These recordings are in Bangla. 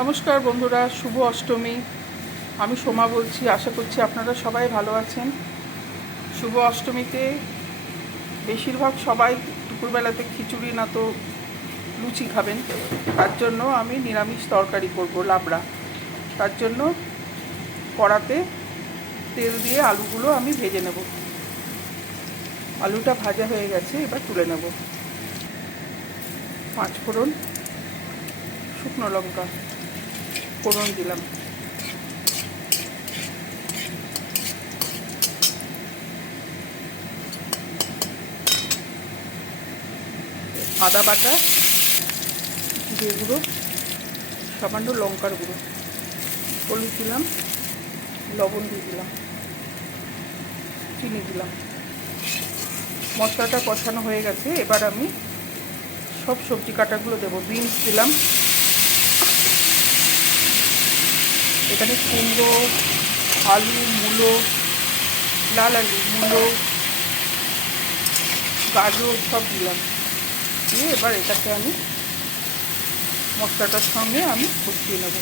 নমস্কার বন্ধুরা, শুভ অষ্টমী। আমি সোমা বলছি। আশা করছি আপনারা সবাই ভালো আছেন। শুভ অষ্টমীতে বেশিরভাগ সবাই দুপুরবেলাতে খিচুড়ি না তো লুচি খাবেন। তার জন্য আমি নিরামিষ তরকারি করব, লাবড়া। তার জন্য কড়াতে তেল দিয়ে আলুগুলো আমি ভেজে নেব। আলুটা ভাজা হয়ে গেছে, এবার তুলে নেব। 5 ফোড়ন, শুকনো লঙ্কা ফোড়ন দিলাম, আদা বাটা, জিরে গুঁড়ো, সামান্য লঙ্কার গুঁড়ো, হলুদ দিলাম, লবণ দিয়ে দিলাম, চিনি দিলাম। মশলাটা কষানো হয়ে গেছে, এবার আমি সব সবজি কাটাগুলো দেবো। বিনস দিলাম, এখানে কুমড়ো, আলু, মূলো, লাল আলু, মূলো, গাজর সব দিলাম। দিয়ে এবার এটাকে আমি মশলাটার সঙ্গে আমি কষিয়ে নেব।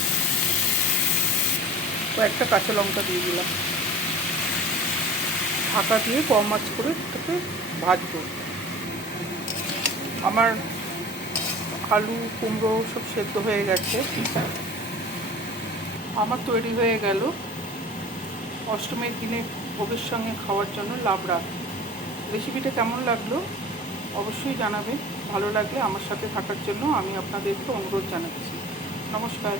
কয়েকটা কাঁচা লঙ্কা দিয়ে দিলাম। ঢাকা দিয়ে কম আঁচ করে এটাকে ভাজবো। আমার আলু কুমড়ো সব সেদ্ধ হয়ে গেছে। আমার তৈরি হয়ে গেল অষ্টমীর দিনে ভোগের সঙ্গে খাওয়ার জন্য লাবড়া। রেসিপিটা কেমন লাগলো অবশ্যই জানাবেন। ভালো লাগলে আমার সাথে থাকার জন্য আমি আপনাদেরকে অনুরোধ জানাচ্ছি। নমস্কার।